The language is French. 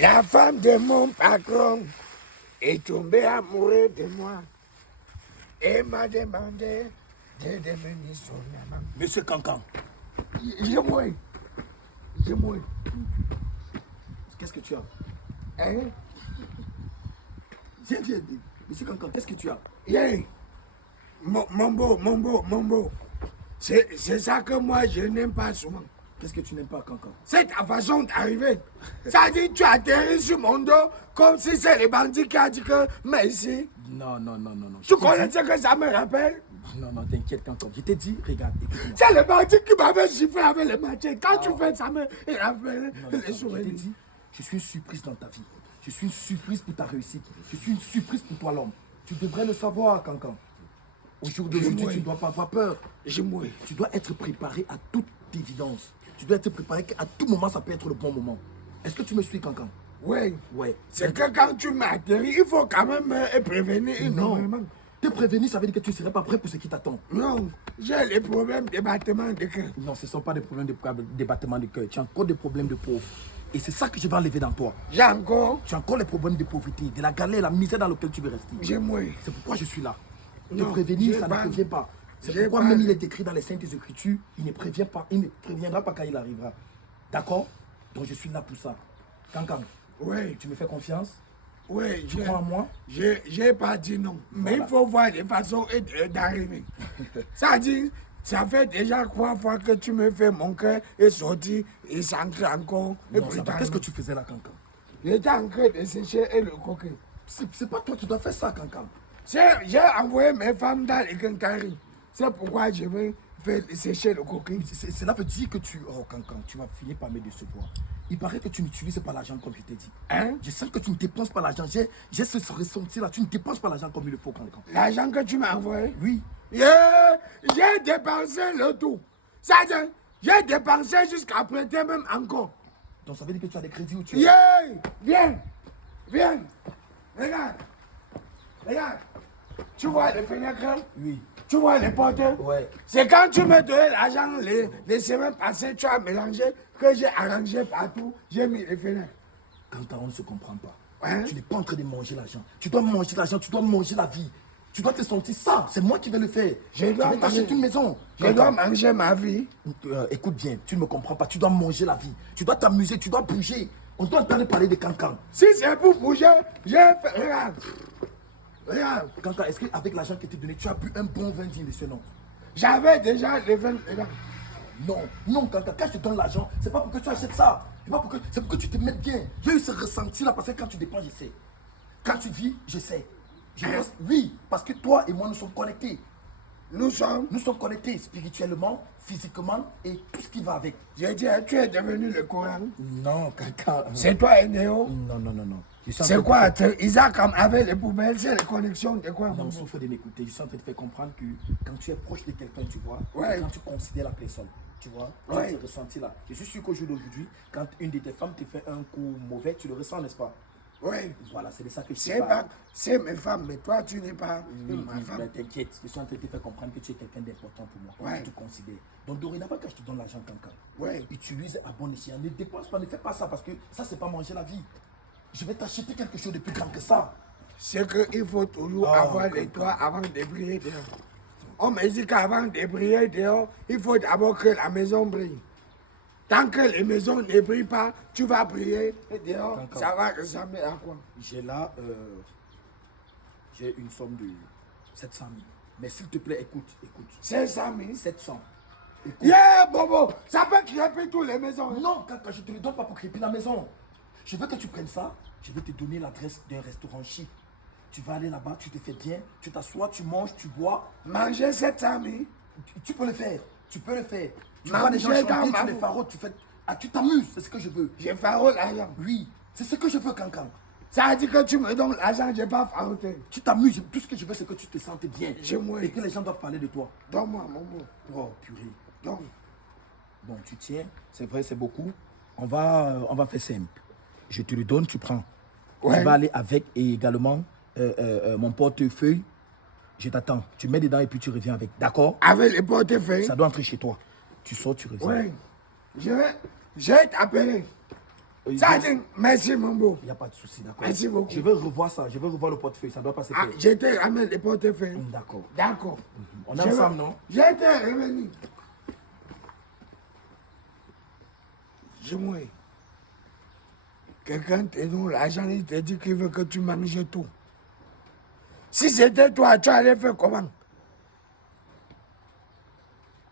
La femme de mon patron est tombée amoureuse de moi et m'a demandé de devenir son amant. Monsieur Cancan. Je Qu'est-ce que tu as? Hein? Viens. Monsieur Cancan, qu'est-ce que tu as? Yeah. Mon beau. C'est ça que moi je n'aime pas souvent. Qu'est-ce que tu n'aimes pas, Cancan? C'est ta façon d'arriver. Ça dit tu atterris sur mon dos comme si c'est les bandits qui a dit que merci. Non. Tu connais ce que ça me rappelle? Non, t'inquiète, Cancan. Je t'ai dit, regarde, écoute-moi. C'est le bandit qui m'avait chiffré avec les machins. Quand tu fais ça me rappelle les Je t'ai souvenirs. dit, je suis une surprise dans ta vie. Je suis une surprise pour ta réussite. Je suis une surprise pour toi, l'homme. Tu devrais le savoir, Cancan. Au jour d'aujourd'hui, tu ne dois pas avoir peur. Je mouille. Tu dois être préparé à toute évidence. Tu dois être préparé qu'à tout moment, ça peut être le bon moment. Est-ce que tu me suis, Cancan? Oui. Ouais. C'est que quand tu m'atterris, il faut quand même prévenir énormément. Te prévenir, ça veut dire que tu ne serais pas prêt pour ce qui t'attend. Non, j'ai les problèmes de battement de cœur. Non, ce ne sont pas des problèmes de battement de cœur. Tu as encore des problèmes de pauvre. Et c'est ça que je vais enlever dans toi. J'ai encore. Tu as encore les problèmes de pauvreté, de la galère, la misère dans laquelle tu veux rester. J'ai mouillé. C'est pourquoi je suis là. Te Non, prévenir, j'ai ça pas- ne prévient pas. C'est j'ai pourquoi pas- même il est écrit dans les Saintes Écritures, il ne prévient pas, il ne préviendra pas quand il arrivera. D'accord? Donc je suis là pour ça. Cancan, Oui, tu me fais confiance? oui, Tu crois en moi? j'ai pas dit non. Mais Voilà. il faut voir les façons d'arriver. Ça dit, ça fait déjà 3 fois que tu me fais mon cœur et sorti et s'ancre encore. Et Non, ça va. Qu'est-ce que tu faisais là, Cancan? J'étais en train de sécher et le coquet. C'est pas toi qui dois faire ça, Cancan. J'ai envoyé mes femmes dans les quincailleries. C'est pourquoi je vais faire sécher le coquet. Cela veut dire que tu... Oh, Cancan, tu vas finir par me décevoir. Il paraît que tu n'utilises pas l'argent comme je t'ai dit. Hein? Je sens que tu ne dépenses pas l'argent. J'ai ce ressenti-là. Tu ne dépenses pas l'argent comme il le faut, Cancan. L'argent que tu m'as envoyé? Oui. J'ai dépensé le tout. Ça dit, j'ai dépensé jusqu'à prêter même encore. Donc ça veut dire que tu as des crédits où tu es. Viens. Regarde. Tu vois les fenêtres? Oui. Tu vois les portes? Ouais. C'est quand tu me donnais l'argent les semaines passées, tu as mélangé, que j'ai arrangé partout, j'ai mis les fenêtres. Cancan, on ne se comprend pas. Hein? Tu n'es pas en train de manger l'argent. Tu dois manger l'argent, tu dois manger la vie. Tu dois te sentir ça. C'est moi qui vais le faire. Je dois vais t'acheter manger- une maison. Je dois Cancan, manger ma vie. écoute bien, tu ne me comprends pas. Tu dois manger la vie. Tu dois t'amuser, tu dois bouger. On doit entendre parler de Cancan. Si c'est pour bouger, j'ai fait. Regarde. Cancan, est-ce qu'avec l'argent que tu donné, tu as bu un bon vin digne de ce nom? J'avais déjà les 20. Non, Cancan, quand je te donne l'argent, c'est pas pour que tu achètes ça. C'est pour que tu te mettes bien. J'ai eu ce ressenti-là parce que quand tu dépenses, je sais. Quand tu vis, je sais. Oui, parce que toi et moi, nous sommes connectés. Nous sommes. Nous sommes connectés spirituellement, physiquement et tout ce qui va avec. J'ai dit, tu es devenu le Coran. Non, Cancan. C'est toi et Néo. Non. Je suis en C'est train quoi de Isaac comme avec les poubelles, c'est les connexions de quoi? Non, sauf de m'écouter. Je suis en train de te faire comprendre que quand tu es proche de quelqu'un, tu vois, Ouais. quand tu considères la personne, tu vois, tu Ouais. as ce ressenti-là. Je suis sûr qu'au jour d'aujourd'hui, quand une de tes femmes te fait un coup mauvais, tu le ressens, n'est-ce pas? Oui. Voilà, c'est de ça que je C'est pas. C'est mes femmes, mais toi, tu n'es pas ma Mais femme. t'inquiète, je suis en train de te faire comprendre que tu es quelqu'un d'important pour moi. Ouais. Que tu considères. Donc, dorénavant, quand je te donne l'argent, Cancan, Ouais. utilise à bon escient. Ne dépense pas, ne fais pas ça parce que ça, c'est pas manger la vie. Je vais t'acheter quelque chose de plus grand que ça. C'est qu'il faut toujours avoir les toits avant de briller dehors. On me dit qu'avant de briller dehors, il faut d'abord que la maison brille. Tant que les maisons ne brillent pas, tu vas briller dehors. D'accord. Ça va ressembler à quoi? J'ai là, j'ai une somme de 700 000. Mais s'il te plaît, écoute. 500 000. 700. Écoute. Yeah, Bobo, ça peut crêper toutes les maisons. Non, quand je te le donne pas pour crêper la maison. Je veux que tu prennes ça. Je vais te donner l'adresse d'un restaurant chic. Tu vas aller là-bas, tu te fais bien, tu t'assois, tu manges, tu bois. Manger 700 000. Tu peux le faire. Tu peux le faire. Tu Manger vois les gens dans chanter, ma tu les bouche. faraudes, tu fais. Ah, tu t'amuses, c'est ce que je veux. Je farole l'argent. Oui, c'est ce que je veux, Cancan. Ça veut dire que tu me donnes l'argent, je n'ai pas faroté. Tu t'amuses. Tout ce que je veux, c'est que tu te sentes bien. Je mouille. Et que les gens doivent parler de toi. Donne-moi mon mot. Oh, purée. Donc, Bon, tu tiens, c'est vrai, c'est beaucoup. On va faire simple. Je te le donne, tu prends. Ouais. Tu vas aller avec et également mon portefeuille. Je t'attends. Tu mets dedans et puis tu reviens avec. D'accord? avec les portefeuilles. Ça doit entrer chez toi. Tu sors, tu reviens. Oui. Je vais t'appeler. Ça dit, merci mon beau. Il n'y a pas de souci, d'accord. Merci beaucoup. Je vais revoir ça, je vais revoir le portefeuille, ça ne doit pas se faire. Je te ramène le portefeuille. D'accord. D'accord. On est ensemble, non? Je te revenu. Dis-moi, quelqu'un te donne l'argent, il te dit qu'il veut que tu manges tout. Si c'était toi, tu allais faire comment?